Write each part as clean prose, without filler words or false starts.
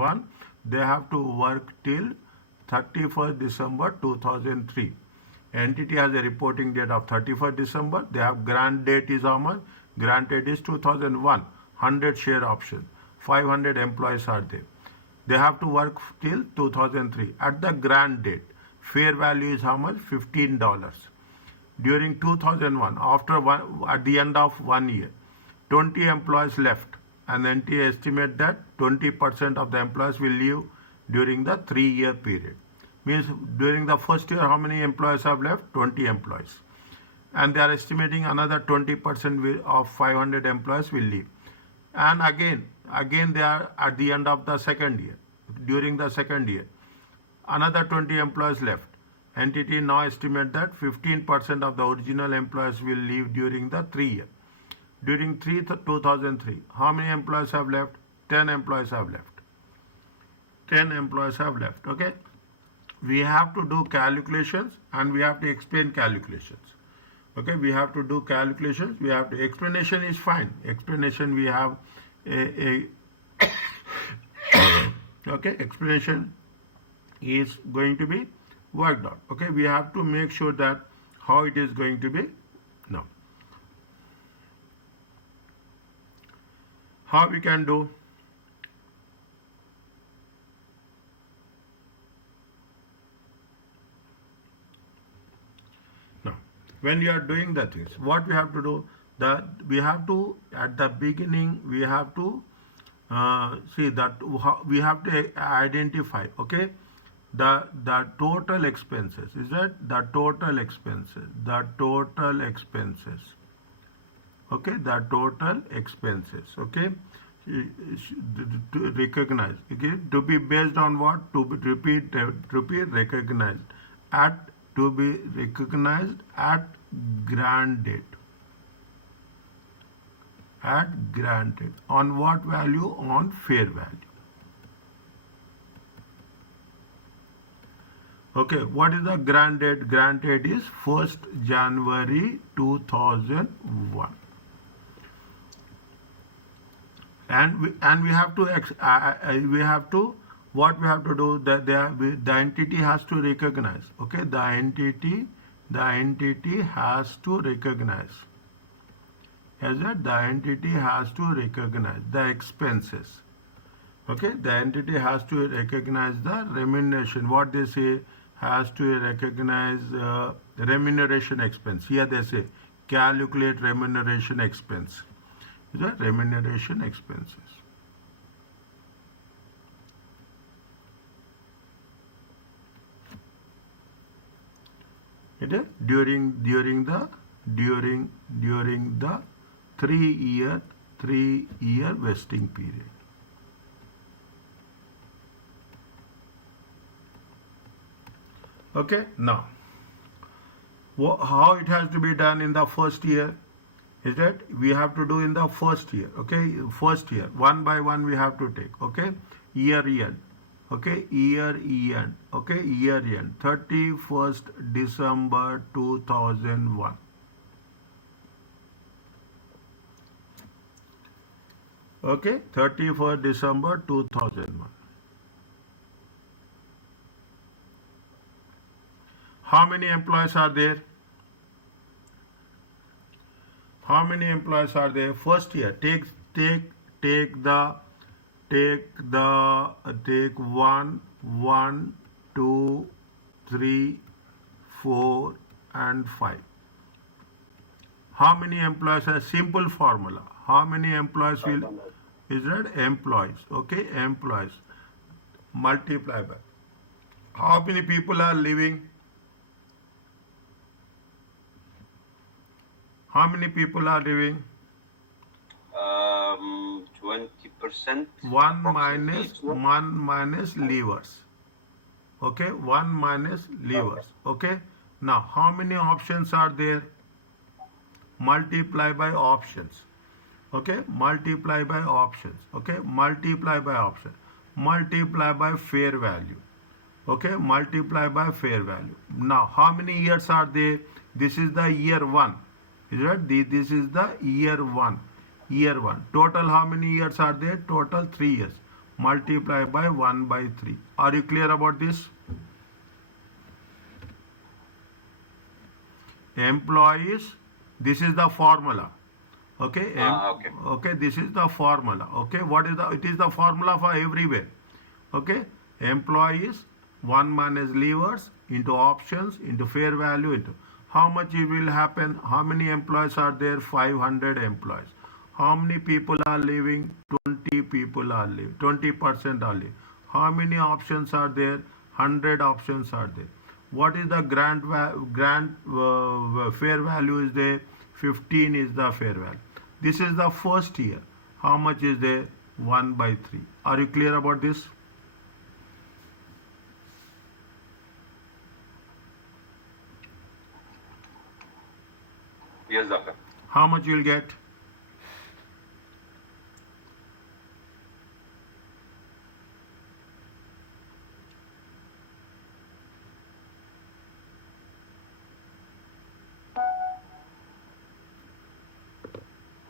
2001, they have to work till 31st December 2003. Entity has a reporting date of 31st December. They have grant date is how much? Grant date is 2001. 100 share option. 500 employees are there. They have to work till 2003. At the grant date, fair value is how much? $15. During 2001, at the end of 1 year, 20 employees left, and NTA estimate that 20% of the employees will leave during the 3-year period. Means during the first year, how many employees have left? 20 employees. And they are estimating another 20% of 500 employees will leave. And again they are at the end of the second year. During the second year, another 20 employees left. Entity now estimate that 15% of the original employees will leave during the 3 year. During 2003, how many employees have left? 10 employees have left. 10 employees have left. Okay. We have to do calculations and we have to explain calculations. Okay, we have to do calculations. We have to, explanation is fine. Explanation we have okay, explanation is going to be worked out. Okay, we have to make sure that how it is going to be now. How we can do? Now, when you are doing the things, what we have to do? We have to, at the beginning, we have to see that we have to identify, okay, the total expenses. Is that the total expenses? The total expenses. Okay, the total expenses. Okay, to recognize. Okay, to be based on what? To be recognized at, to be recognized at grant date. At grant date. On what value? On fair value. Okay, what is the grant date? Grant date is 1st January 2001. And we have to what we have to do, that the entity has to recognize. Okay, the entity has to recognize. As that the entity has to recognize the expenses. Okay, the entity has to recognize the remuneration. What they say, has to recognize remuneration expense. Here they say calculate remuneration expense. Is that remuneration expenses? It is during the 3-year vesting period. Okay, now how it has to be done in the first year is that we have to do in the first year. Okay, first year, one by one we have to take. Okay, year end. Okay, year end. Okay, year end, 31st December 2001. Okay, 31st December 2001. How many employees are there? How many employees are there? First year, take 1, 2, 3, 4, and 5. How many employees? A simple formula. How many employees will? Is that employees? Okay, employees multiply by. How many people are living? How many people are living? 20%. 1 minus leavers. Okay, 1 minus leavers. Okay. Now, how many options are there? Multiply by options. Okay, multiply by options. Okay, multiply by option. Multiply by fair value. Okay, multiply by fair value. Now, how many years are there? This is the year 1. Is that this is the year 1. Year 1. Total how many years are there? Total 3 years. multiply by 1 by 3. Are you clear about this? Employees, this is the formula. Okay, Okay. okay, this is the formula. Okay, what is the, it is the formula for everywhere. Okay, employees 1 minus leavers into options into fair value into how much it will happen. How many employees are there? 500 employees. How many people are leaving? 20 people are leaving. 20% are leaving. How many options are there? 100 options are there. What is the fair value is there? 15 is the fair value. This is the first year. How much is there? 1 by 3. Are you clear about this? Yes, doctor. How much you will get?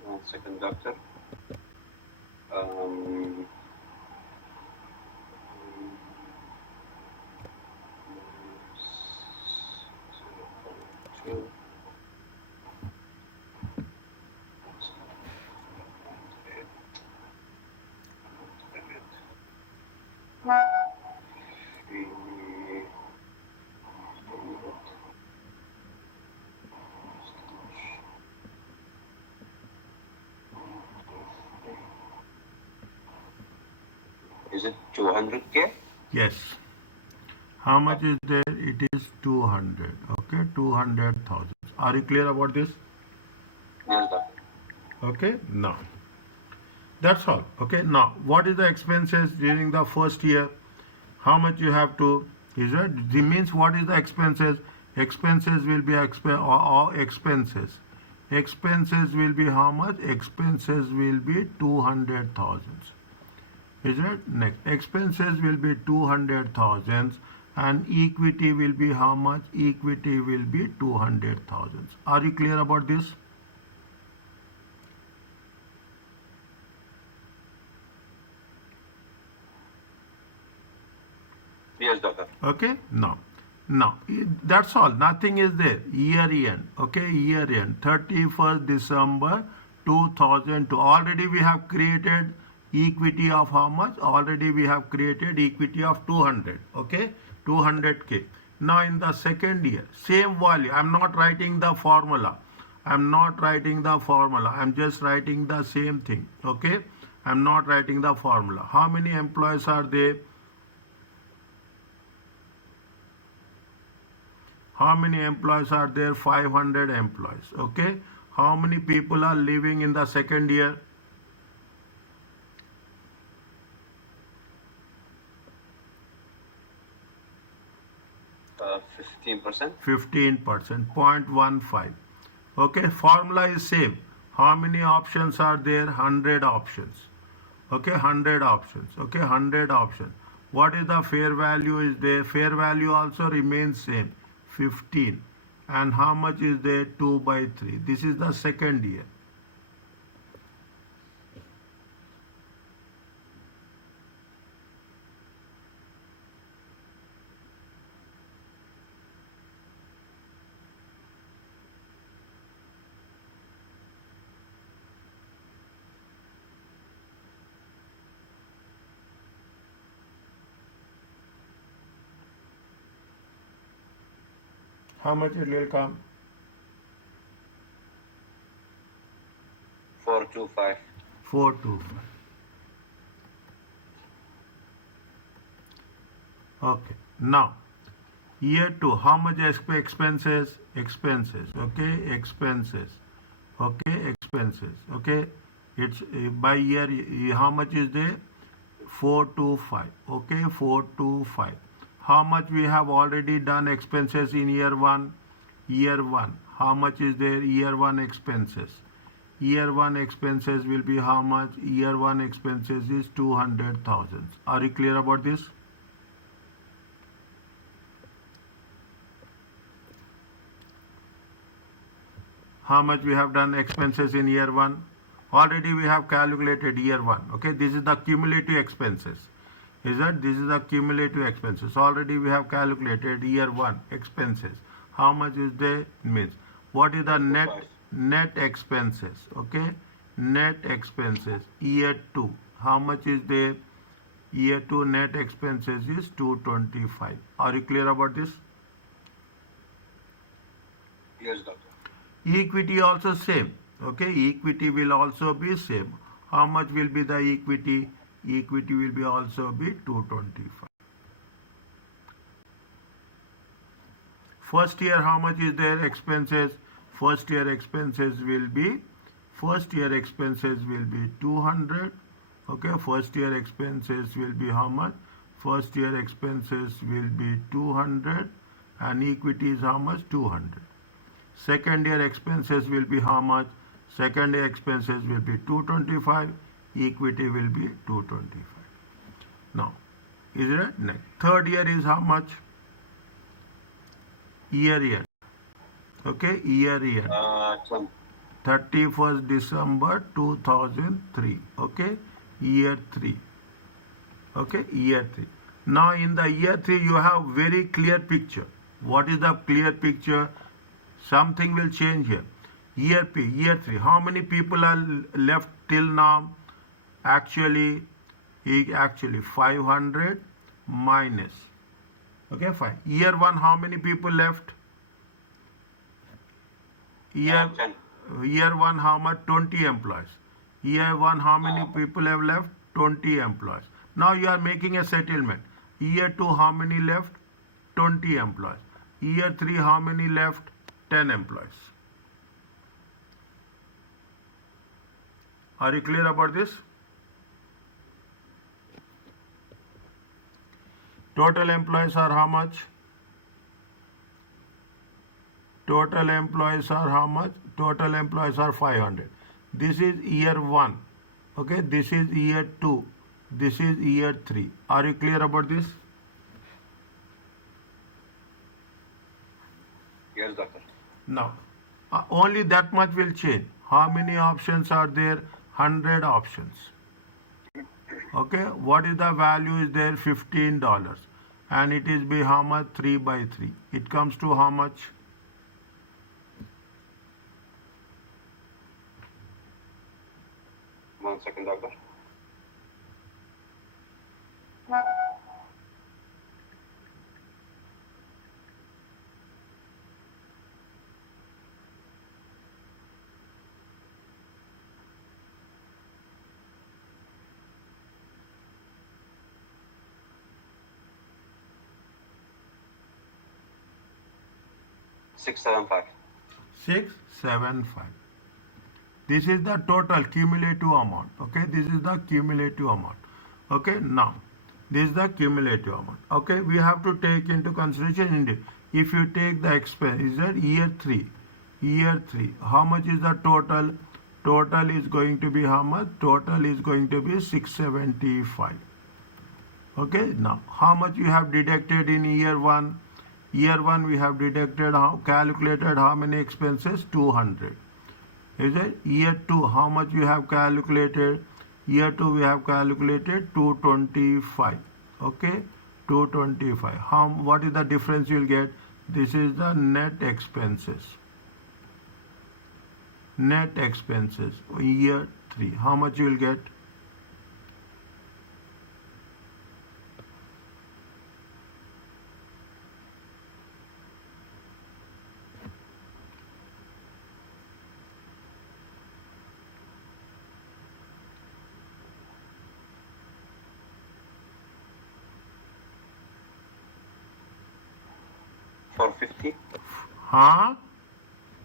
One second, doctor. Um, Is it 200K? Yes. How much is there? It is 200. Okay, 200,000. Are you clear about this? Yes, doctor. Okay, now that's all. Okay, now what is the expenses during the first year? How much you have to? Is it? This means what is the expenses? Expenses will be or expenses. Expenses will be how much? Expenses will be 200,000. Is it? Next, expenses will be 200,000 and equity will be how much? Equity will be 200,000. Are you clear about this? Yes, doctor. Okay, now that's all. Nothing is there. Year end. Okay, year end 31st December 2002. Already we have created equity of how much? Already we have created equity of 200. Okay, 200k. Now in the second year, same value. I'm not writing the formula. I'm not writing the formula. I'm just writing the same thing. Okay, I'm not writing the formula. How many employees are there? How many employees are there? 500 employees. Okay. How many people are living in the second year? 15%. 15%. 0.15. Okay. Formula is same. How many options are there? 100 options. Okay. 100 options. Okay. 100 options. What is the fair value is there? Fair value also remains same. 15. And how much is there? 2 by 3. This is the second year. How much it will come? 425. 425. Okay. Now, year 2, how much expenses? Expenses. Okay, expenses. Okay, expenses. Okay, it's by year, how much is there? 425. Okay, 425. How much we have already done expenses in year 1? Year 1. How much is there? Year 1 expenses. Year 1 expenses will be how much? Year 1 expenses is 200,000. Are you clear about this? How much we have done expenses in year 1? Already we have calculated year 1. Okay, this is the cumulative expenses. Is that this is the cumulative expenses? Already we have calculated year 1 expenses. How much is there? Means what is the net expenses? Okay, net expenses year 2. How much is there? Year 2 net expenses is 225. Are you clear about this? Yes, doctor. Equity also same. Okay, equity will also be same. How much will be the equity? Equity will be also be 225. First year, how much is their expenses? First year expenses will be 200. Okay, first year expenses will be how much? First year expenses will be 200 and equity is how much? 200. Second year expenses will be how much? Second year expenses will be 225. Equity will be 225. Now, is it right? Next. Third year is how much? Year. Okay, year. 31st December 2003. Okay, year 3. Okay, year 3. Now in the year 3 you have very clear picture. What is the clear picture? Something will change here. Year 3. How many people are left till now? Actually 500 minus. Okay, fine. Year 1, how many people left? Year 1, how much? 20 employees. Year 1, how many people have left? 20 employees. Now you are making a settlement. Year 2, how many left? 20 employees. Year 3, how many left? 10 employees. Are you clear about this? Total employees are how much? Total employees are how much? Total employees are 500. This is year 1. Okay, this is year 2. This is year 3. Are you clear about this? Yes, doctor. Now, only that much will change. How many options are there? 100 options. Okay, what is the value is there? $15. And it is be how much? 3 by 3. It comes to how much? One second, doctor. $675. 675. This is the total cumulative amount. Okay, this is the cumulative amount. Okay, now this is the cumulative amount. Okay, we have to take into consideration indeed. If you take the expense, is that year 3? Year 3. How much is the total? Total is going to be how much? Total is going to be 675. Okay, now how much you have deducted in year 1? Year 1 we have deducted calculated how many expenses? 200. Is it? Year 2 how much you have calculated? Year 2 we have calculated 225. Okay, 225. What is the difference you will get? This is the net expenses. Net expenses year 3. How much you will get? For 50? Huh?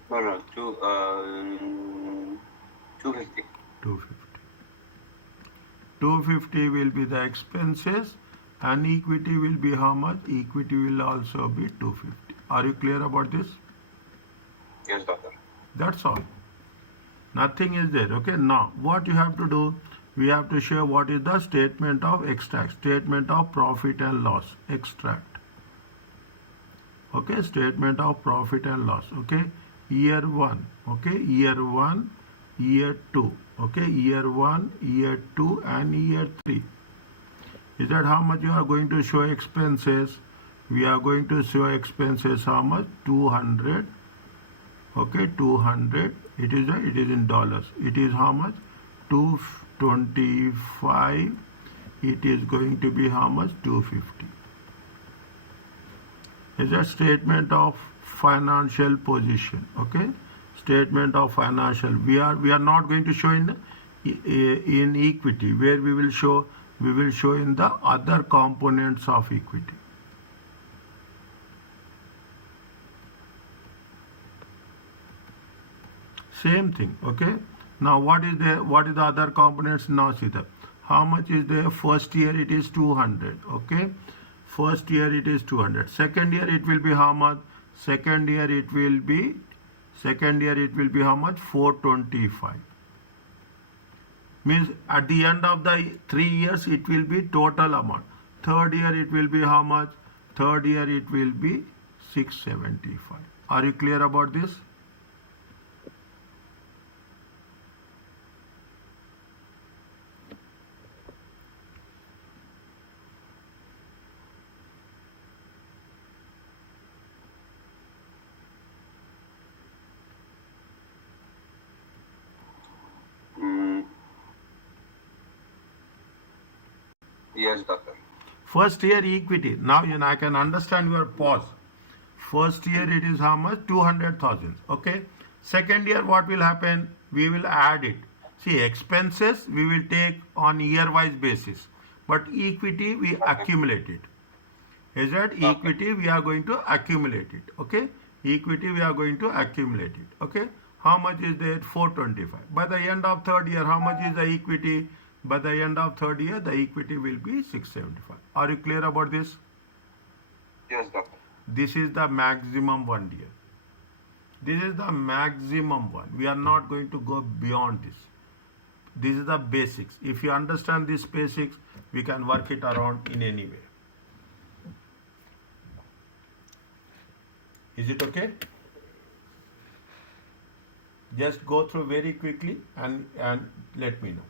No, 250. 250. 250 will be the expenses and equity will be how much? Equity will also be 250. Are you clear about this? Yes, doctor. That's all. Nothing is there. Okay, now what you have to do? We have to show what is the statement of extract, statement of profit and loss, extract. Okay, statement of profit and loss. Okay, year 1. Okay, year 1 year 2. Okay, year 1, year 2 and year 3. Is that how much you are going to show expenses? We are going to show expenses how much? 200. Okay, 200. It is in dollars. It is how much? 225. It is going to be how much? 250. Is a statement of financial position. Okay, statement of financial. We are not going to show in equity. Where we will show in the other components of equity. Same thing. Okay, now what is the other components? Now see that how much is there. First year it is 200. Okay, first year it is 200. Second year it will be how much? Second year it will be how much? 425. Means at the end of the 3 years it will be total amount. Third year it will be how much? Third year it will be 675. Are you clear about this? Yes, doctor. First year equity. Now I can understand your pause. First year it is how much? 200,000. Okay. Second year what will happen? We will add it. See, expenses we will take on year-wise basis, but equity we accumulate it. Is that equity we are going to accumulate it? Okay. Equity we are going to accumulate it. Okay. How much is there? 425. By the end of third year, how much is the equity? By the end of third year, the equity will be 675. Are you clear about this? Yes, doctor. This is the maximum one, dear. This is the maximum one. We are not going to go beyond this. This is the basics. If you understand these basics, we can work it around in any way. Is it okay? Just go through very quickly and let me know.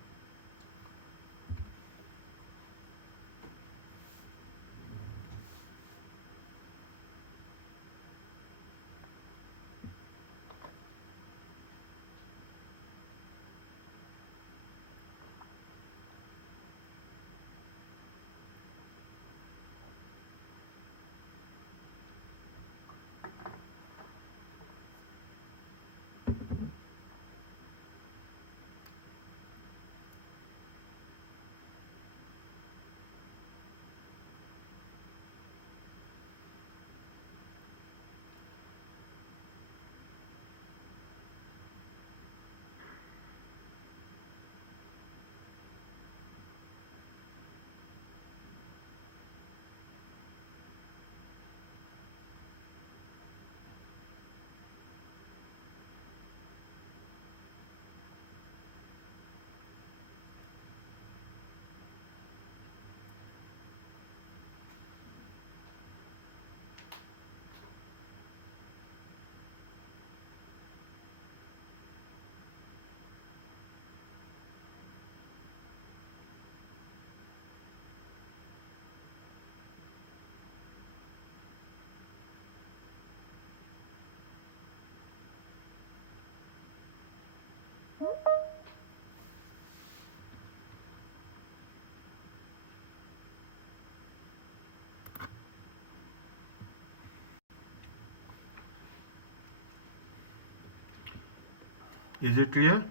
Is it clear?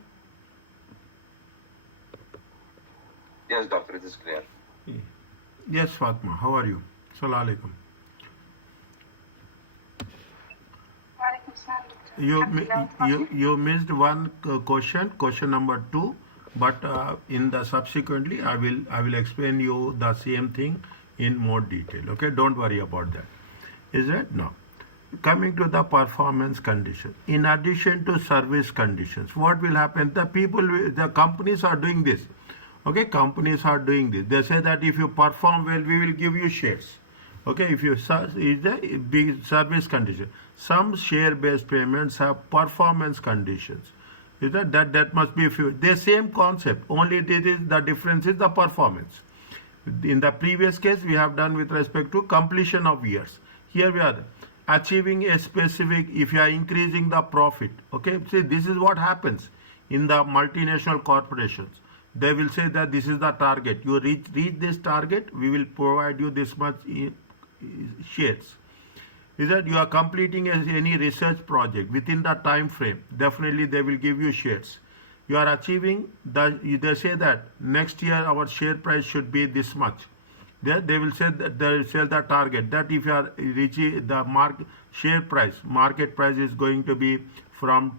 Yes, doctor, it is clear. Yes, Fatma. How are you? Assalamu alaikum. You missed one question number 2, but in the subsequently I will explain you the same thing in more detail. Okay, don't worry about that. Is it? No. Coming to the performance condition, in addition to service conditions, what will happen? The companies are doing this. Okay, companies are doing this. They say that if you perform well, we will give you shares. Okay, if you is the big service condition. Some share-based payments have performance conditions. Is that must be few. The same concept, only the difference is the performance. In the previous case, we have done with respect to completion of years. Here we are achieving a specific, if you are increasing the profit. Okay, see, this is what happens in the multinational corporations. They will say that this is the target. You reach this target, we will provide you this much shares. Is that you are completing any research project within the time frame, definitely they will give you shares. You are achieving they say that next year our share price should be this much. They will say that they will sell the target that if you are reaching the market price is going to be from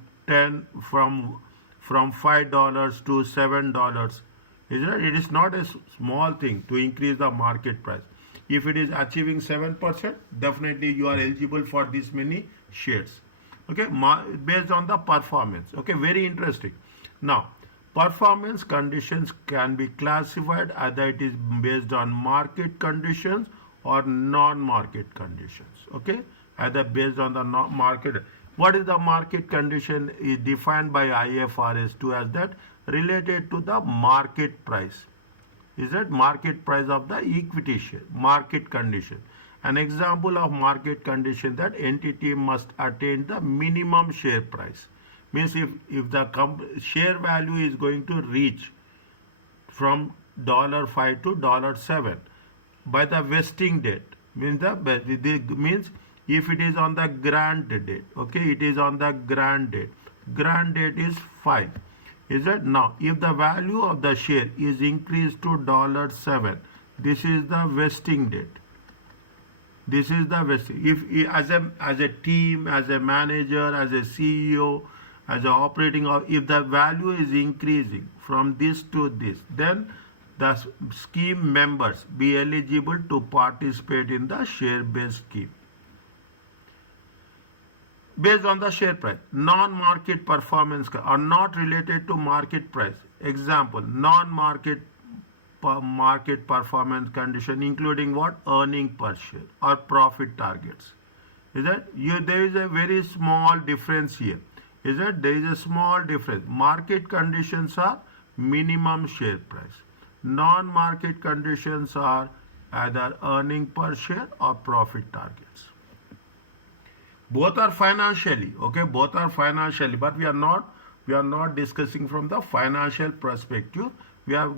$5 to $7. It is not a small thing to increase the market price. If it is achieving 7%, definitely you are eligible for this many shares. Okay, based on the performance. Okay, very interesting. Now, performance conditions can be classified either it is based on market conditions or non-market conditions. Okay, either based on the market. What is the market condition is defined by IFRS 2 as that related to the market price. Is that market price of the equity share, market condition. An example of market condition that entity must attain the minimum share price. Means if the share value is going to reach from $5 to $7 by the vesting date, means means if it is on the grant date, okay, it is on the grant date. Grant date is 5. Is that now if the value of the share is increased to $7, this is the vesting date. This is the vesting. If as a team, as a manager, as a CEO, as a operating, if the value is increasing from this to this, then the scheme members be eligible to participate in the share-based scheme. Based on the share price, non-market performance are not related to market price. Example, non-market market performance condition including what? Earning per share or profit targets. Is that there is a very small difference here. Is that there is a small difference. Market conditions are minimum share price. Non-market conditions are either earning per share or profit targets. Both are financially, okay, both are financially, but we are not discussing from the financial perspective. We are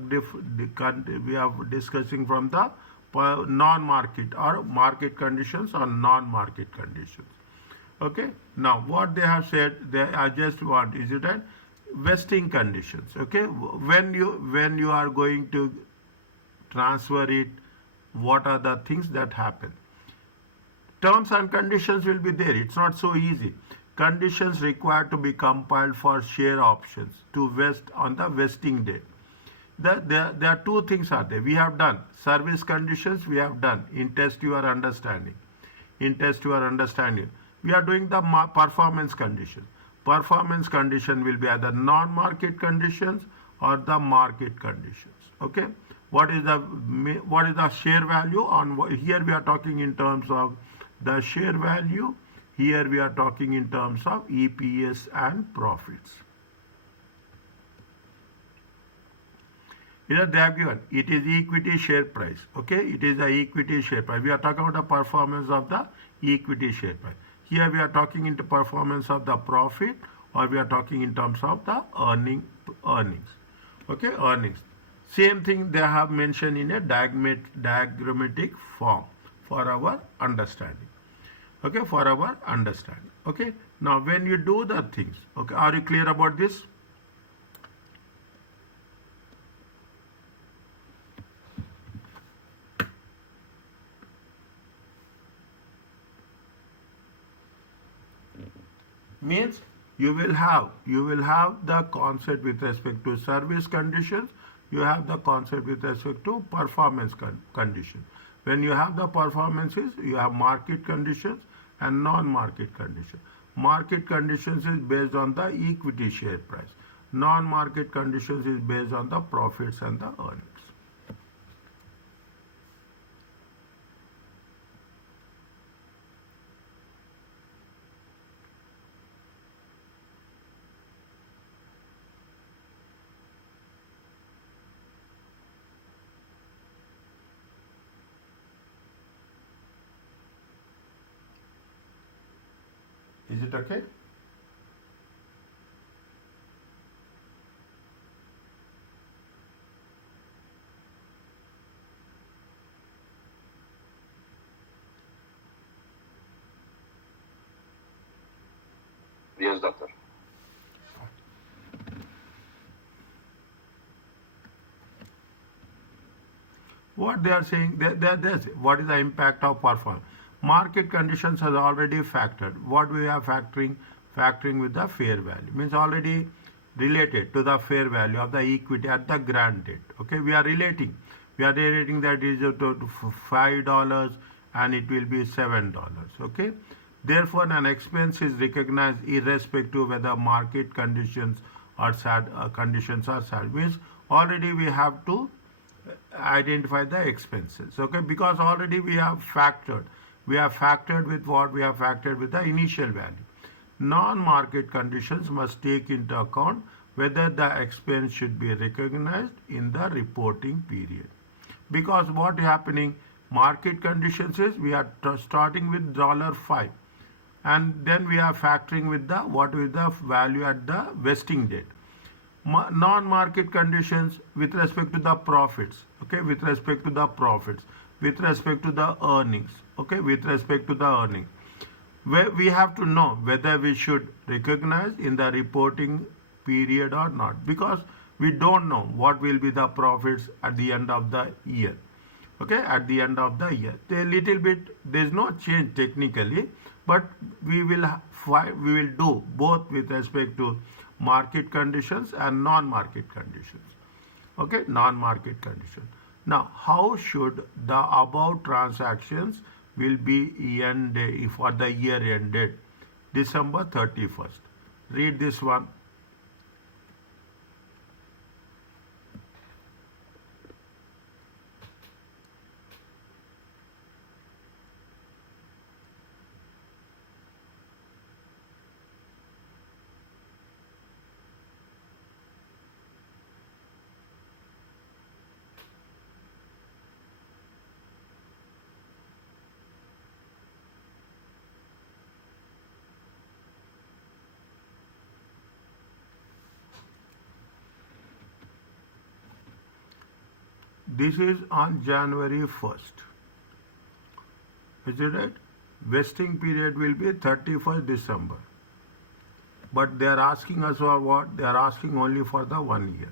discussing from the non-market or market conditions or non-market conditions. Okay, now what they have said, I just want, is it a vesting conditions. Okay, when you are going to transfer it, what are the things that happen? Terms and conditions will be there. It's not so easy. Conditions required to be compiled for share options to vest on the vesting date. There are two things are there. We have done service conditions. We have done in test your understanding. In test your understanding, we are doing the performance condition. Performance condition will be either non-market conditions or the market conditions. Okay. What is the share value on here? We are talking in terms of the share value. Here we are talking in terms of EPS and profits. Here they have given it is equity share price. Okay, it is the equity share price. We are talking about the performance of the equity share price. Here we are talking into performance of the profit, or we are talking in terms of the earnings. Okay, earnings. Same thing they have mentioned in a diagrammatic form for our understanding. Okay, for our understanding. Okay, now when you do the things, okay, are you clear about this? Means you will have the concept with respect to service conditions. You have the concept with respect to performance conditions. When you have the performances, you have market conditions and non-market conditions. Market conditions is based on the equity share price. Non-market conditions is based on the profits and the earnings. Is it okay? Yes, doctor. What they are saying, what is the impact of performance? Market conditions has already factored. What we are factoring with the fair value means already related to the fair value of the equity at the grant date. Okay, we are relating. We are relating that is to $5 and it will be $7. Okay, therefore an expense is recognized irrespective whether market conditions are sad. Means already we have to identify the expenses. Okay, because already we have factored with what we have factored with the initial value. Non-market conditions must take into account whether the expense should be recognized in the reporting period. Because what happening, market conditions is we are starting with $5 and then we are factoring with the what is the value at the vesting date. Non-market conditions with respect to the profits, okay, with respect to the profits, with respect to the earnings, okay, with respect to the earnings, where we have to know whether we should recognize in the reporting period or not, because we don't know what will be the profits at the end of the year. Okay, at the end of the year, a little bit there's no change technically, but we will do both with respect to market conditions and non-market conditions. Okay, non-market conditions. Now, how should the above transactions will be ended for the year ended December 31st? Read this one. This is on January 1st. Is it right? Vesting period will be 31st December. But they are asking us for what? They are asking only for the 1 year.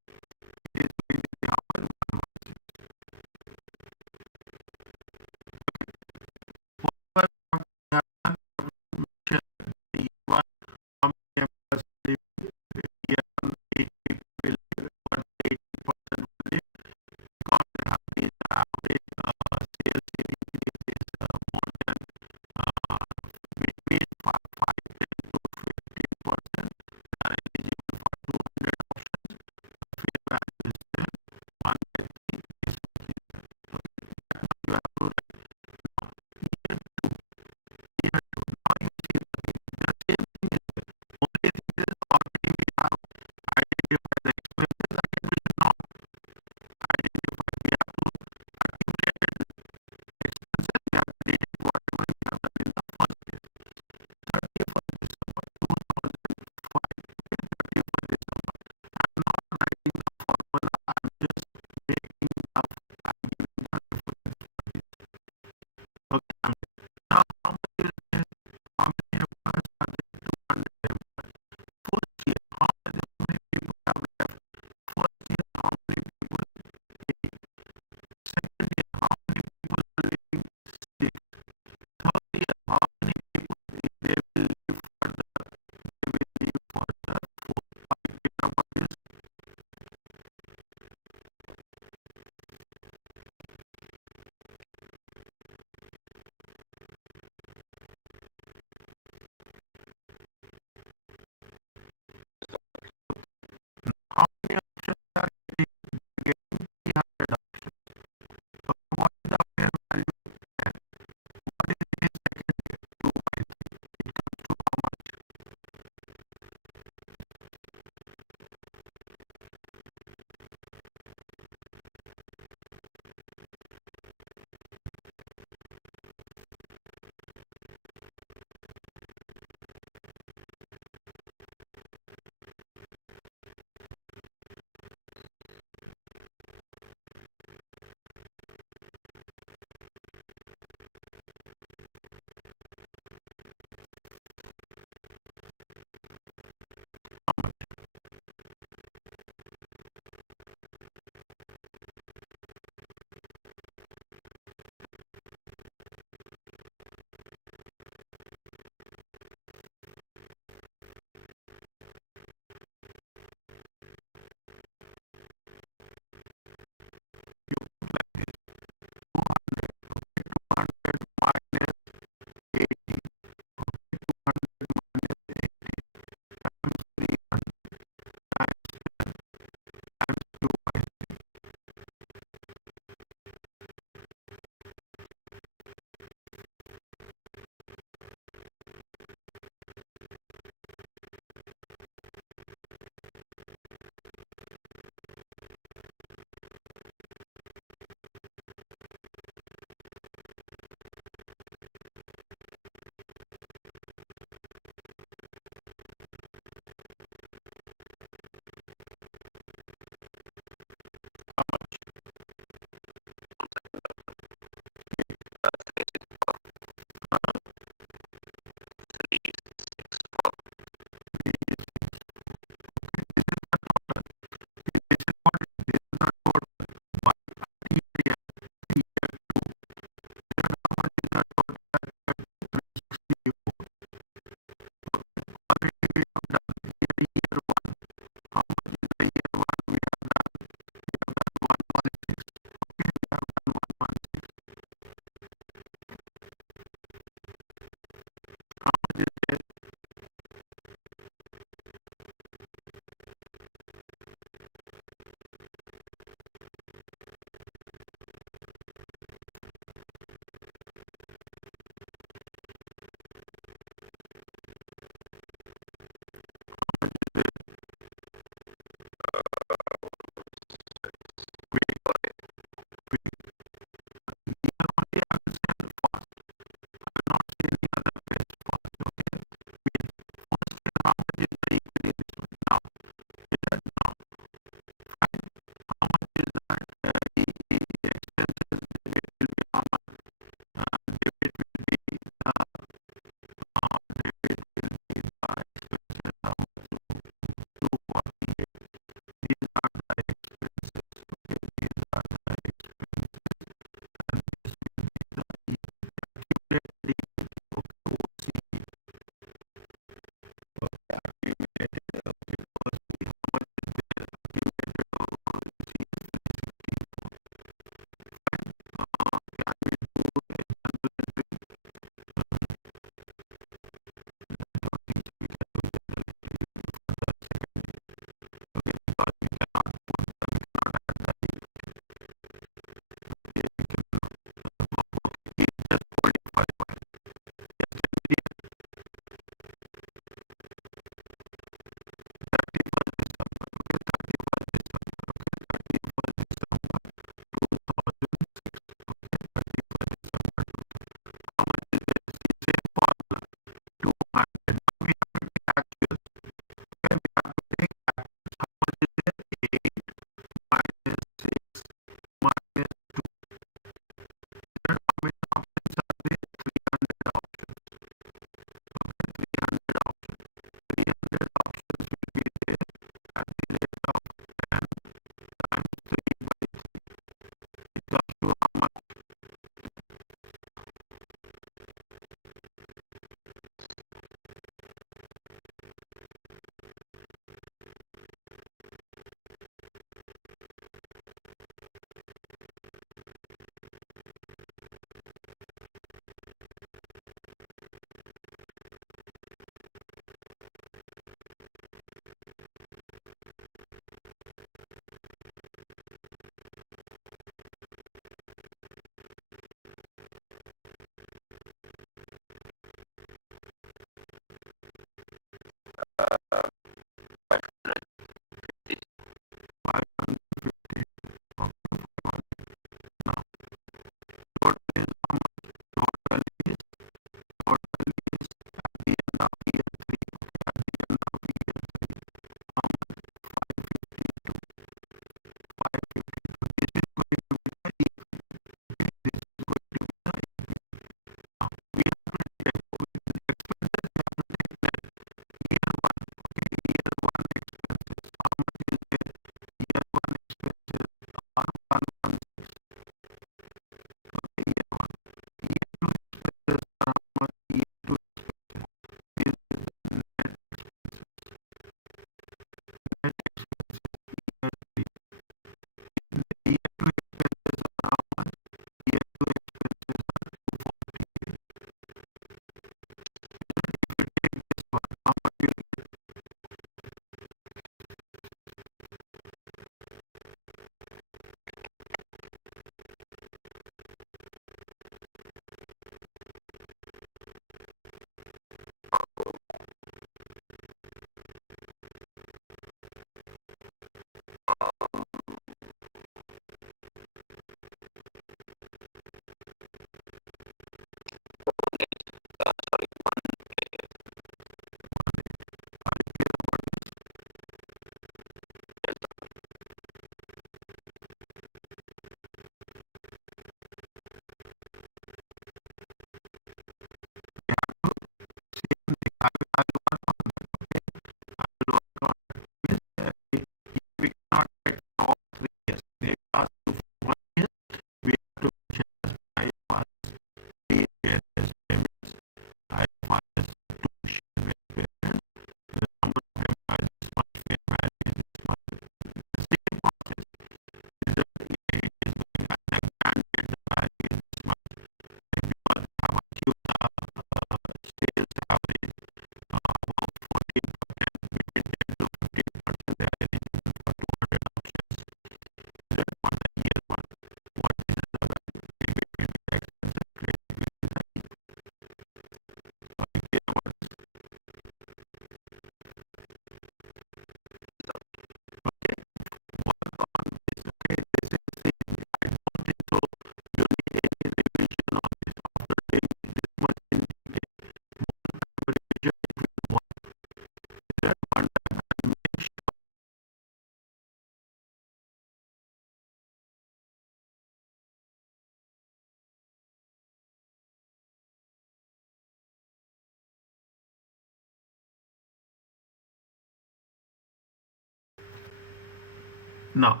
Now,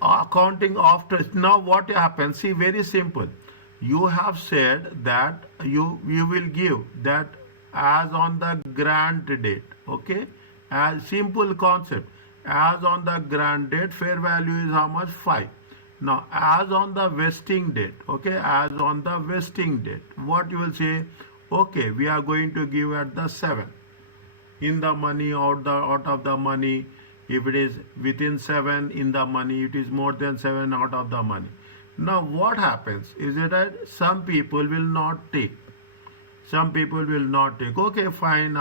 accounting after, now what happens? See, very simple. You have said that you will give that as on the grant date, okay? As simple concept. As on the grant date, fair value is how much? 5. Now, as on the vesting date, okay? As on the vesting date, what you will say? Okay, we are going to give at the 7. In the money, out of the money. If it is within 7 in the money, it is more than 7 out of the money. Now what happens is that some people will not take. Some people will not take. Okay, fine,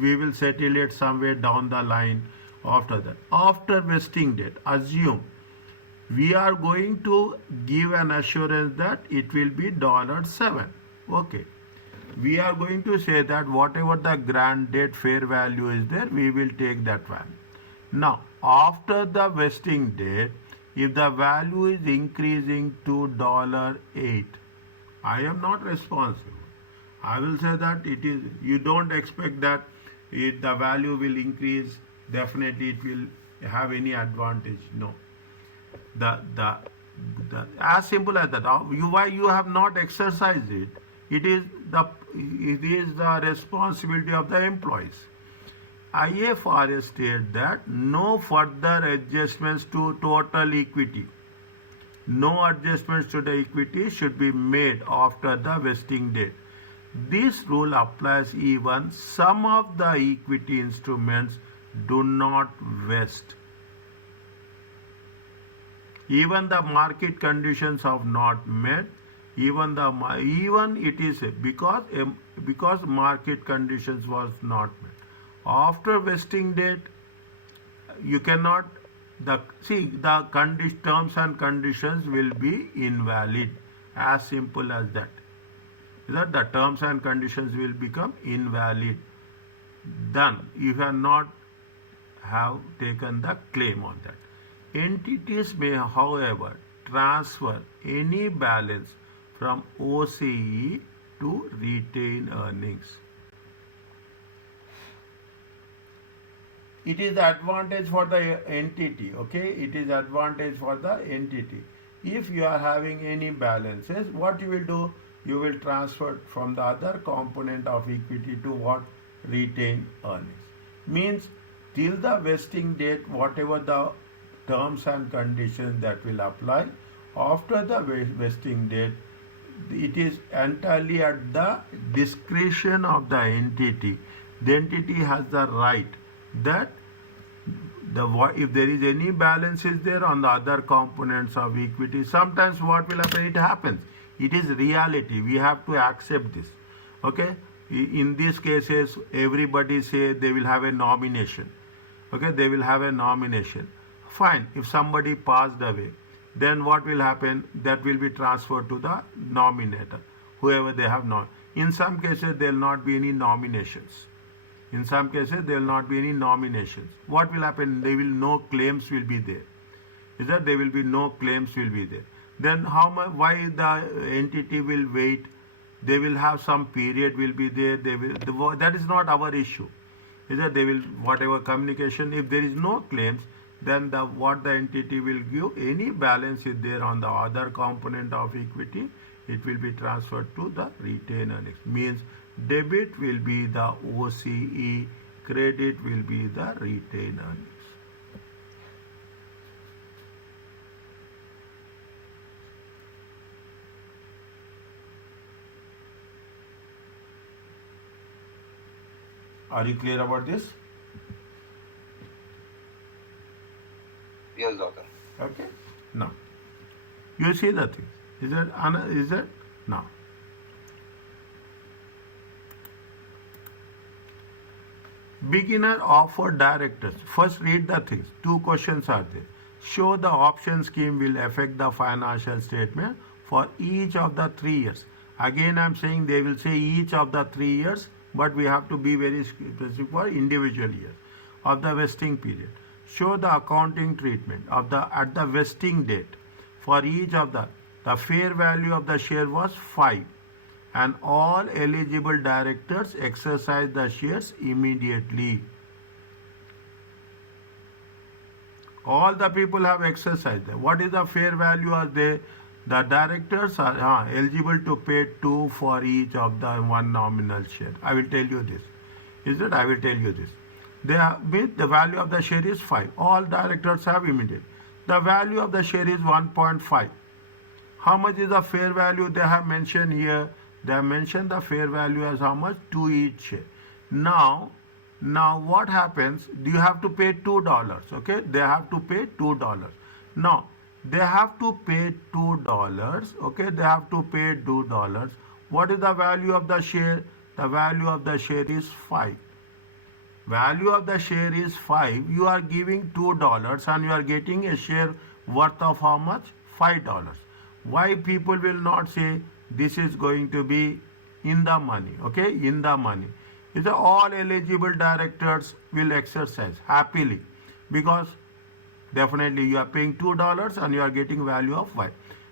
we will settle it somewhere down the line after that. After vesting date, assume we are going to give an assurance that it will be $7. Okay. We are going to say that whatever the grant date fair value is there, we will take that value. Now, after the vesting date, if the value is increasing to $8, I am not responsible. I will say that it is, you don't expect that the value will increase, definitely it will have any advantage. No. The as simple as that. Why you have not exercised it? It is the responsibility of the employees. IFRS states that no further adjustments to total equity. No adjustments to the equity should be made after the vesting date. This rule applies even some of the equity instruments do not vest. Even the market conditions have not met. Even it is because market conditions was not met. After vesting date, you cannot the terms and conditions will be invalid. As simple as that. The terms and conditions will become invalid. Done. You cannot have taken the claim on that. Entities may, however, transfer any balance from OCE to retained earnings. It is the advantage for the entity, okay? It is advantage for the entity. If you are having any balances, what you will do? You will transfer from the other component of equity to what? Retained earnings. Means till the vesting date, whatever the terms and conditions that will apply, after the vesting date, it is entirely at the discretion of the entity. The entity has the right that if there is any balance is there on the other components of equity, sometimes what will happen? It happens. It is reality. We have to accept this. Okay. In these cases, everybody say they will have a nomination. Okay, they will have a nomination. Fine. If somebody passed away, then what will happen? That will be transferred to the nominator, whoever they have not. In some cases, there will not be any nominations. In some cases, there will not be any nominations. What will happen? No claims will be there. Is that there will be no claims will be there. Then why the entity will wait? They will have some period will be there. That is not our issue. Is that they will, whatever communication, if there is no claims, then what the entity will give, any balance is there on the other component of equity, it will be transferred to the retained earnings. Means debit will be the OCE, credit will be the retained earnings. Are you clear about this? Yes, doctor. Okay. Now, you see the thing. Is that now? Beginner offer directors. First read the things. 2 questions are there. Show the option scheme will affect the financial statement for each of the 3 years. Again, I am saying they will say each of the 3 years, but we have to be very specific for individual years of the vesting period. Show the accounting treatment at the vesting date for each of the fair value of the share was 5 and all eligible directors exercise the shares immediately. All the people have exercised. What is the fair value are they? The directors are eligible to pay 2 for each of the one nominal share. I will tell you this. Is it? I will tell you this. They have with the value of the share is 5. All directors have immediate. The value of the share is 1.5. How much is the fair value they have mentioned here? They have mentioned the fair value as how much? 2 each share. Now what happens? You have to pay $2. Okay, they have to pay $2. Now they have to pay $2. Okay, they have to pay $2. What is the value of the share? The value of the share is 5. Value of the share is 5. You are giving $2 and you are getting a share worth of how much? $5. Why people will not say this is going to be in the money? Okay, in the money. Is all eligible directors will exercise happily, because definitely you are paying $2 and you are getting value of 5.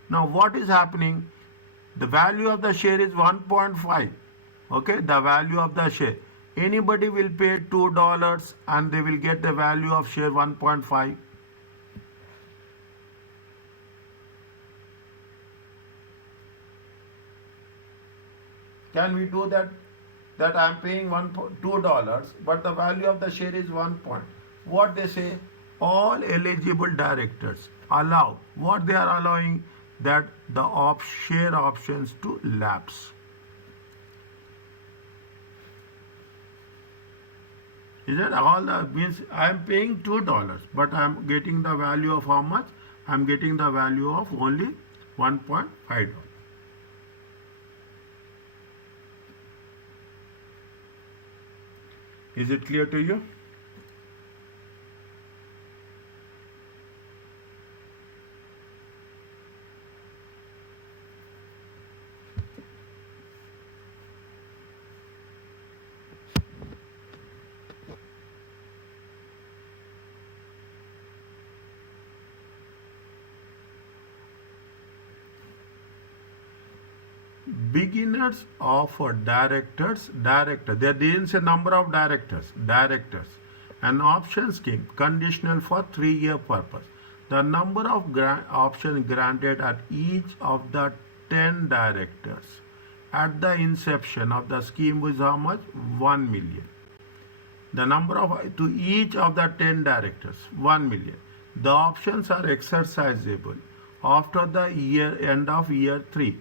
Now what is happening? The value of the share is 1.5. Okay, the value of the share. Anybody will pay $2 and they will get the value of share 1.5. Can we do that? That I am paying $2, but the value of the share is 1 point. What they say? All eligible directors allow. What they are allowing? That the share options to lapse. Is that all? That means I am paying $2, but I am getting the value of how much? I am getting the value of only $1.5. Is it clear to you? Beginners of director, they didn't say number of directors, an option scheme conditional for 3-year purpose. The number of options granted at each of the 10 directors at the inception of the scheme was how much? 1 million. The number of to each of the 10 directors, 1 million. The options are exercisable after the end of year 3.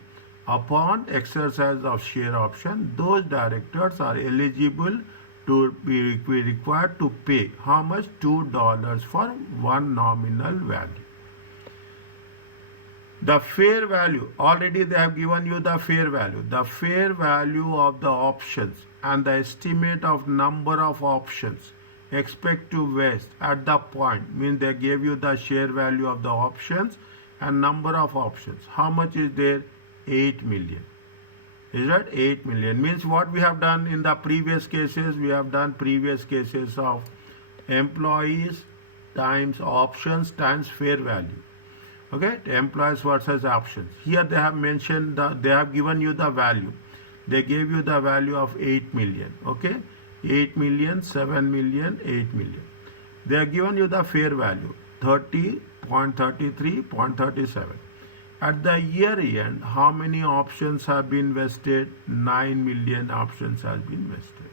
Upon exercise of share option, those directors are eligible to be required to pay how much? $2 for one nominal value. The fair value, already they have given you the fair value. The fair value of the options and the estimate of number of options expect to vest at the point, means they gave you the share value of the options and number of options. How much is there? 8 million. Is that 8 million? Means what we have done in the previous cases, we have done previous cases of employees times options times fair value. Okay, employees versus options. Here they have mentioned they have given you the value. They gave you the value of 8 million. Okay, 8 million, 7 million, 8 million. They have given you the fair value 30.33, 0.37. At the year end, how many options have been vested? 9 million options have been vested.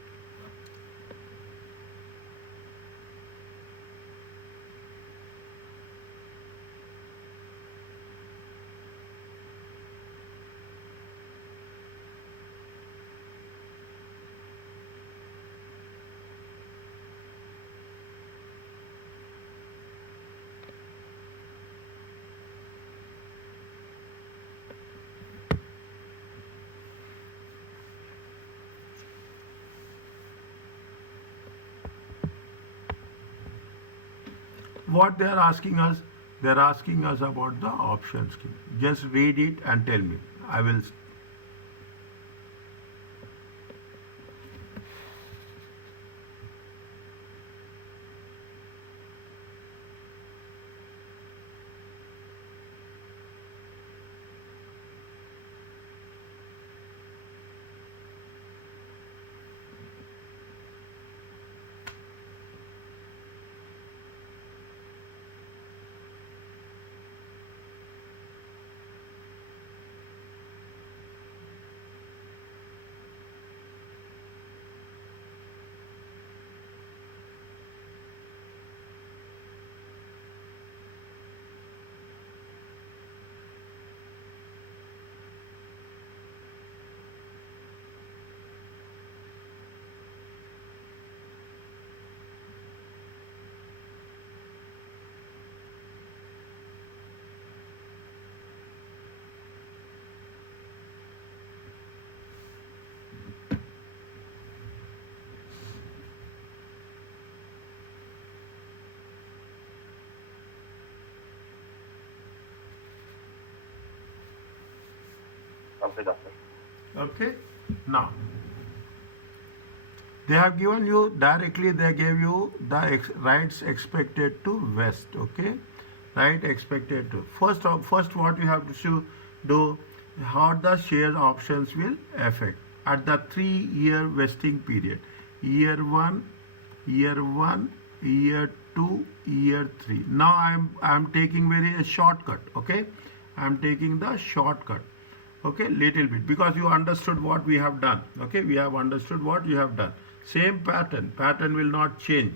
What they are asking us? They are asking us about the option scheme. Just read it and tell me. I will. Okay, doctor. Okay. Now they have given you directly. They gave you the rights expected to vest. Okay, right expected to first. What you have to do, how the share options will affect at the 3 year vesting period. Year one, year one, year two, year three. Now I'm taking very a shortcut. Okay, I'm taking the shortcut. Okay, little bit, because you understood what we have done. Okay, we have understood what you have done. Same pattern will not change.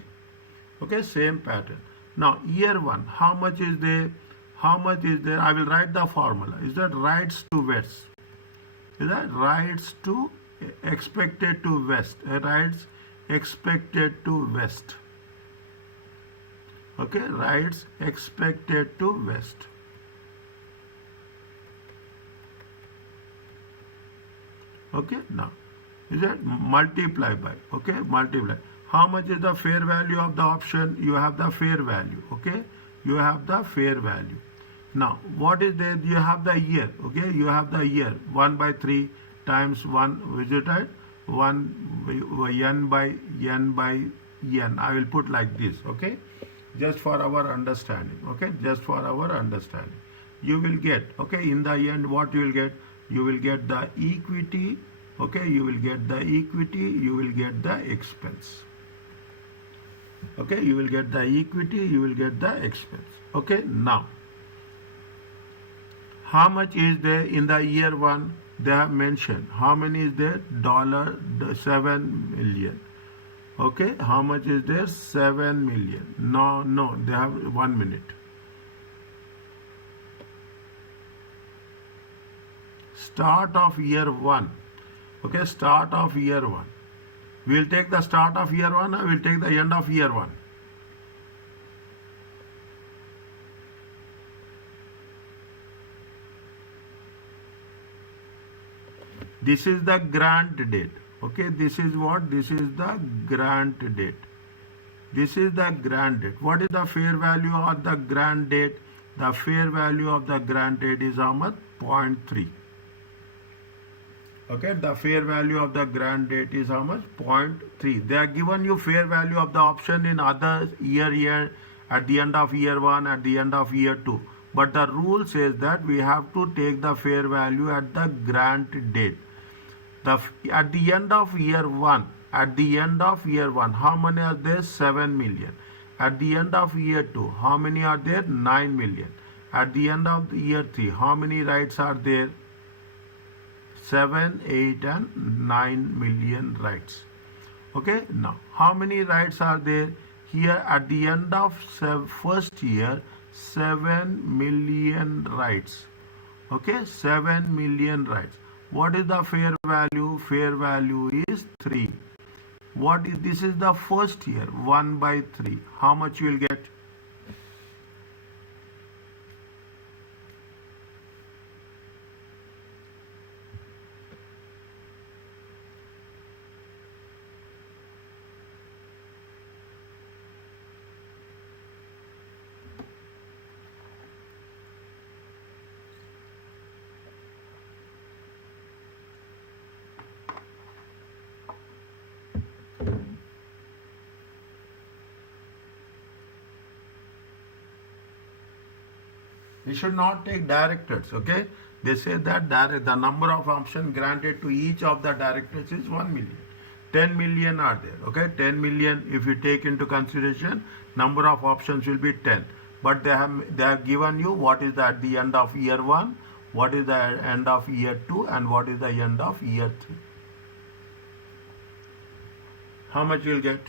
Okay, same pattern. Now year one, how much is there? How much is there? I will write the formula. Is that rights to vest? Is that rights to expected to vest? Rights expected to vest. Okay, rights expected to vest. Okay, now is that multiply by, okay, multiply. How much is the fair value of the option? You have the fair value. Okay, you have the fair value. Now what is there? You have the year. Okay, you have the year 1 by 3 times 1, is it right? 1 n by n by n. I will put like this. Okay, just for our understanding. Okay, just for our understanding. You will get, okay, in the end what you will get? You will get the equity. Okay, you will get the equity, you will get the expense. Okay, you will get the equity, you will get the expense. Okay, now how much is there in the year one? They have mentioned how many is there? $7 million. Okay, how much is there? 7 million. No, they have 1 minute. Start of year one. Okay, start of year one. We will take the start of year one, or we will take the end of year one. This is the grant date. Okay, this is what? This is the grant date. This is the grant date. What is the fair value of the grant date? The fair value of the grant date is how much? 0.3. Okay, the fair value of the grant date is how much? 0.3. They are given you fair value of the option in other year at the end of year one, at the end of year two. But the rule says that we have to take the fair value at the grant date. At the end of year one, how many are there? 7 million. At the end of year two, how many are there? 9 million. At the end of year three, how many rights are there? 7, 8 and 9 million rights. Okay, now how many rights are there? Here at the end of first year, 7 million rights. Okay, 7 million rights. What is the fair value? Fair value is 3. What is this? Is the first year, 1 by 3. How much you will get? We should not take directors, okay? They say that the number of options granted to each of the directors is 1 million. 10 million are there, okay? 10 million, if you take into consideration, number of options will be 10. But they have given you what is at the end of year 1, what is the end of year 2, and what is the end of year 3. How much you will get?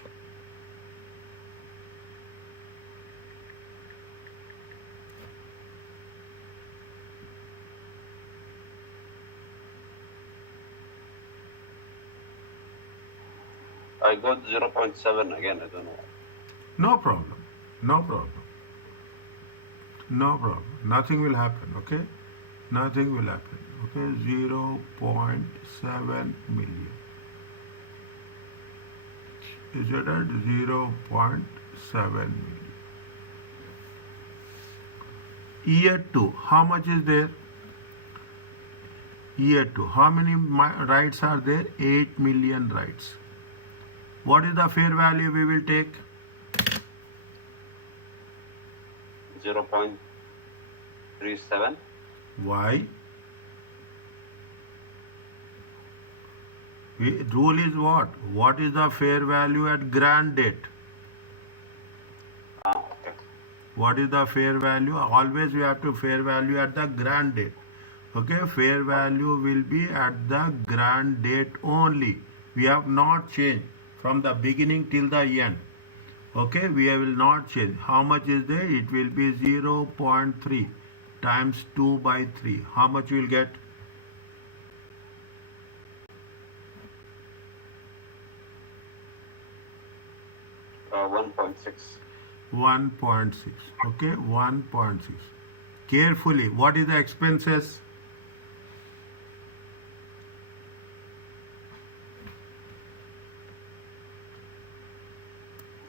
I got 0.7 again, I don't know. No problem. No problem. No problem. Nothing will happen, okay? Nothing will happen, okay? 0.7 million. Is it at 0.7 million? Year 2, how much is there? Year 2. How many rights are there? 8 million rights. What is the fair value we will take? 0.37. Why? Rule is what? What is the fair value at grant date? Okay. What is the fair value? Always we have to fair value at the grant date. Okay, fair value will be at the grant date only. We have not changed from the beginning till the end. Okay, we will not change. How much is there? It will be 0.3 times 2 by 3. How much you will get? 1.6. 1.6. Okay, 1.6. Carefully, what is the expenses?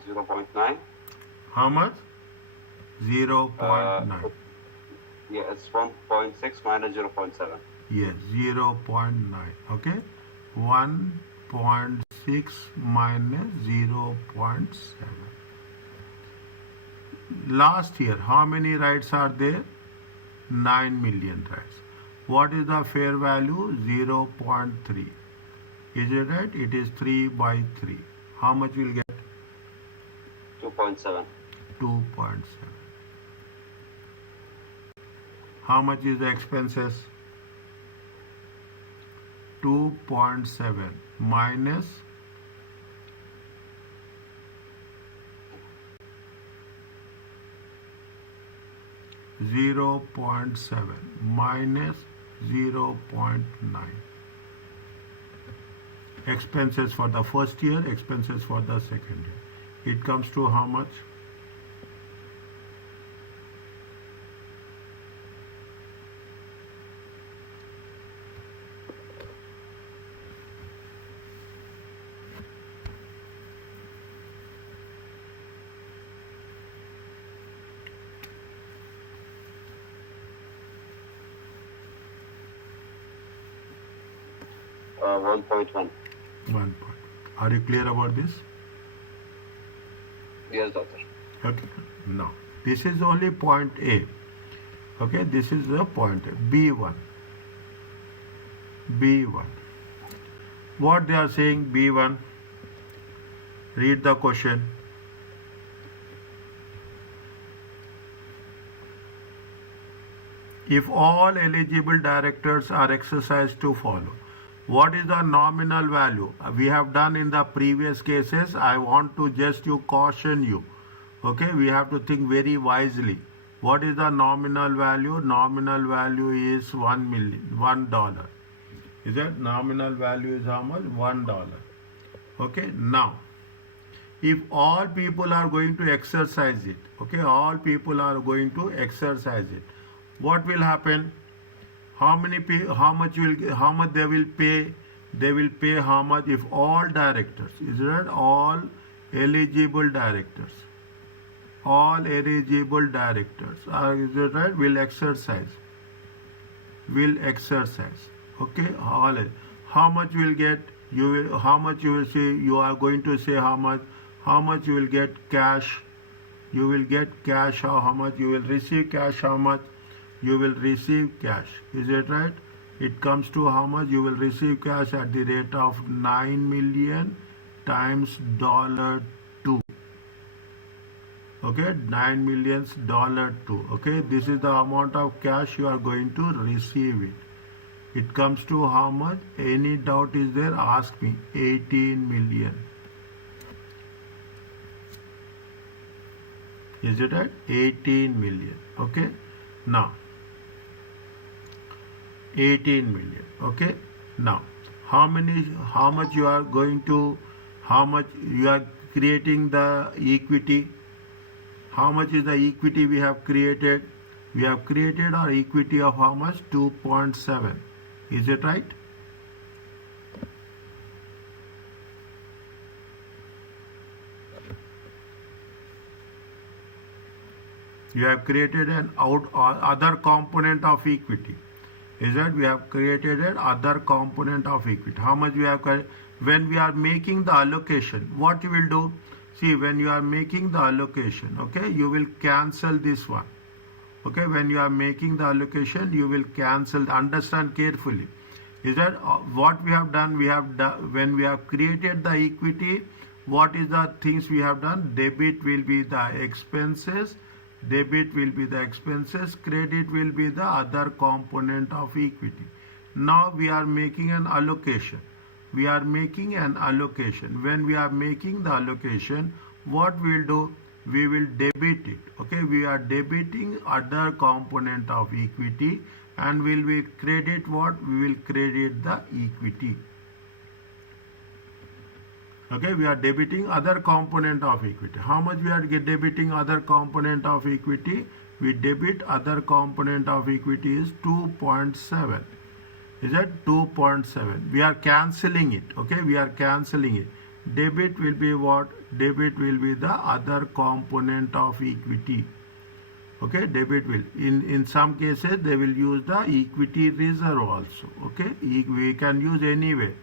0.9. How much? 0.9. Yeah, it's 1.6 minus 0.7. Yes, 0.9. Okay, 1.6 minus 0.7. Last year, how many rights are there? 9 million rights. What is the fair value? 0.3. Is it right? It is 3 by 3. How much will get? 2.7. 2.7. How much is the expenses? 2.7 minus 0.7 minus 0.9. Expenses for the first year, expenses for the second year. It comes to how much? 1.1. 1 point. Are you clear about this? Yes, doctor. Okay. Now, this is only point A. Okay, this is the point A. B1. B1. What they are saying, B1? Read the question. If all eligible directors are exercised to follow, what is the nominal value? We have done in the previous cases. I want to just caution you. Okay, we have to think very wisely. What is the nominal value? Nominal value is $1. Is that nominal value is how much? $1. Okay, now if all people are going to exercise it, okay, all people are going to exercise it, what will happen? How much they will pay? They will pay how much if all directors, is that all eligible directors? All eligible directors are, is that right? Will exercise. Will exercise. Okay, all. How much will get? You will. How much you will say? You are going to say how much? How much you will get cash? You will get cash. How much you will receive cash? How much? You will receive cash. Is it right? It comes to how much you will receive cash at the rate of 9 million times $2. Okay, 9 million $2. Okay, this is the amount of cash you are going to receive it. It comes to how much? Any doubt is there? Ask me. 18 million. Is it right? 18 million. Okay. Now, 18 million. Okay. Now, how much you are going to, how much you are creating the equity? How much is the equity we have created? We have created our equity of how much? 2.7. Is it right? You have created an other component of equity. Is that we have created an other component of equity. How much we have when we are making the allocation, what you will do? See, when you are making the allocation, okay, you will cancel this one. Okay, when you are making the allocation, you will cancel. Understand carefully. Is that what we have done? We have done when we have created the equity. What is the things we have done? Debit will be the expenses. Debit will be the expenses. Credit will be the other component of equity. Now we are making an allocation. We are making an allocation. When we are making the allocation, what we will do? We will debit it. Okay, we are debiting other component of equity, and will we credit what? We will credit the equity. Okay, we are debiting other component of equity. How much we are debiting other component of equity? We debit other component of equity is 2.7. Is that 2.7? We are cancelling it. Okay, we are cancelling it. Debit will be what? Debit will be the other component of equity. Okay, debit will. In some cases, they will use the equity reserve also. Okay, we can use anyway.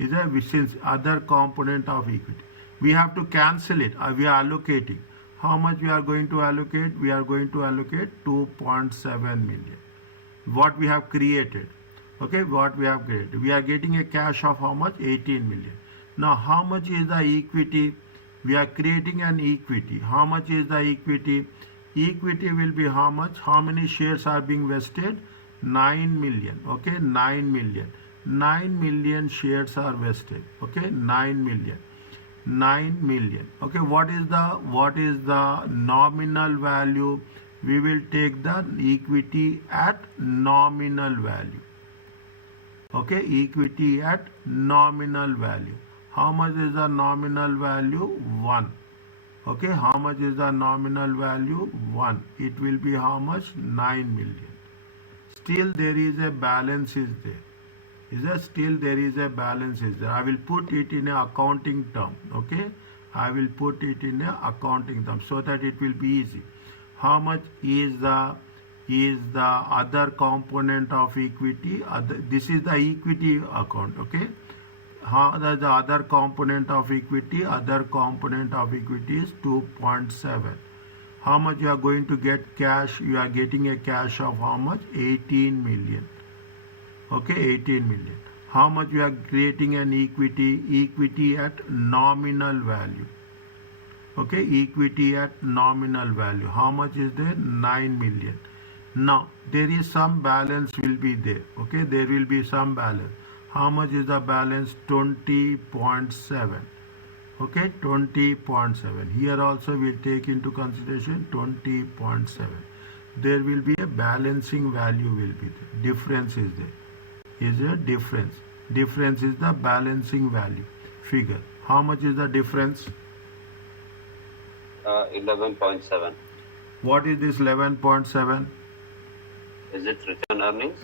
Is that since other component of equity. We have to cancel it. We are allocating. How much we are going to allocate? We are going to allocate 2.7 million. What we have created. Okay, what we have created. We are getting a cash of how much? 18 million. Now, how much is the equity? We are creating an equity. How much is the equity? Equity will be how much? How many shares are being vested? 9 million. Okay, 9 million. 9 million shares are vested. Okay, 9 million. 9 million. Okay, what is the nominal value? We will take the equity at nominal value. Okay, equity at nominal value. How much is the nominal value? 1. Okay, how much is the nominal value? 1. It will be how much? 9 million. Still there is a balance is there. Is there still there is a balance is there? I will put it in a accounting term. Okay, I will put it in a accounting term so that it will be easy. How much is the other component of equity? This is the equity account. Okay, how the other component of equity? Other component of equity is 2.7. How much you are going to get cash? You are getting a cash of how much? 18 million. Okay, 18 million. How much you are creating an equity? Equity at nominal value. Okay, equity at nominal value. How much is there? 9 million. Now, there is some balance will be there. Okay, there will be some balance. How much is the balance? 20.7. Okay, 20.7. Here also we'll take into consideration 20.7. There will be a balancing value will be there. Difference is there. Is a difference. Difference is the balancing value figure. How much is the difference? 11.7. What is this 11.7? Is it return earnings?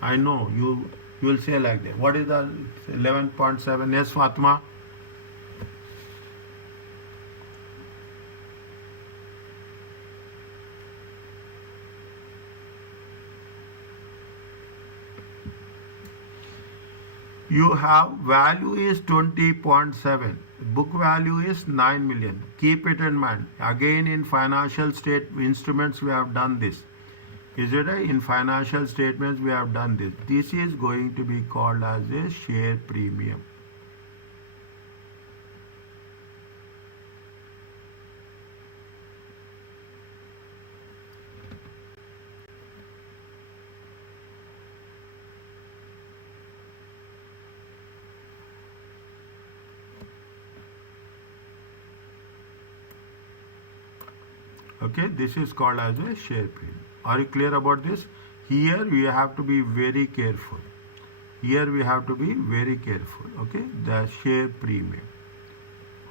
I know you will say like that. What is the 11.7? Yes, Fatma. You have value is 20.7. Book value is 9 million. Keep it in mind. Again, in financial state instruments, we have done this. Is it right? In financial statements, we have done this. This is going to be called as a share premium. Okay, this is called as a share premium. Are you clear about this? Here we have to be very careful. Here we have to be very careful. Okay, the share premium.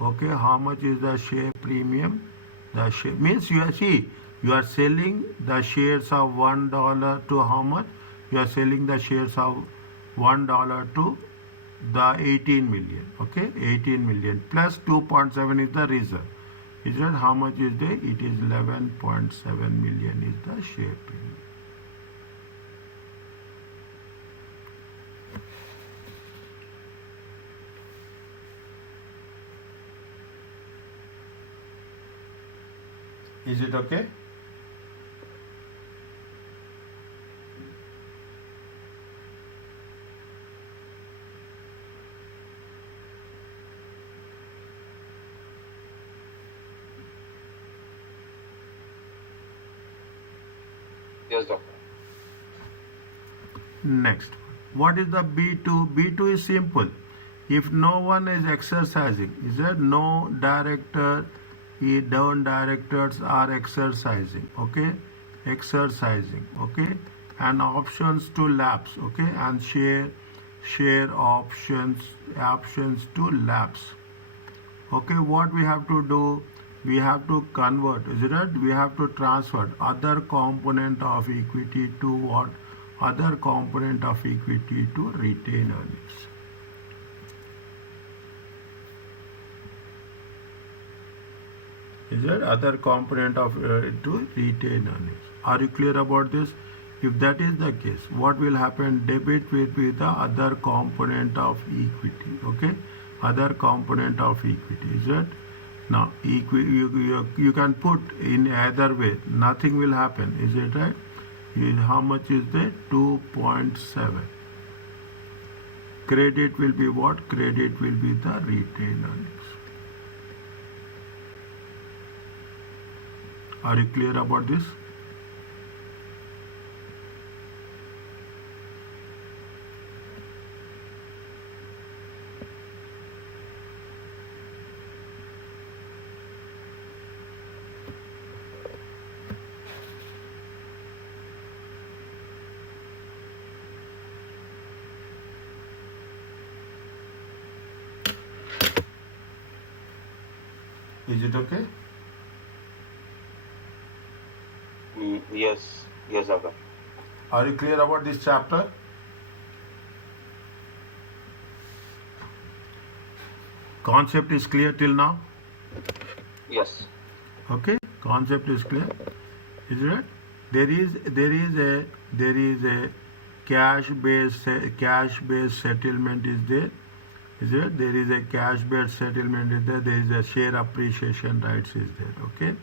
Okay, how much is the share premium? The share means you are selling the shares of $1 to how much? You are selling the shares of $1 to the 18 million. Okay, 18 million plus 2.7 is the reserve. Is that how much is there? It is 11.7 million is the share premium. Is it okay? Yes, doctor. Next, what is the B2? B2 is simple. If no one is exercising, is there no director, down directors are exercising, okay? Exercising, okay? And options to lapse, okay? And share options to lapse. Okay, what we have to do? We have to convert, is it right? We have to transfer other component of equity to what? Other component of equity to retained earnings. Is that other component of to retained earnings? Are you clear about this? If that is the case, what will happen? Debit will be the other component of equity. Okay, other component of equity. Is that? Now, you can put in either way. Nothing will happen. Is it right? How much is there? 2.7. Credit will be what? Credit will be the retained earnings. Are you clear about this? Is it okay? Yes, doctor. Are you clear about this chapter? Concept is clear till now? Yes. Okay, concept is clear. Is it right? There is a cash based settlement is there. Is it? There is a cash based settlement is there. There is a share appreciation rights is there. Okay.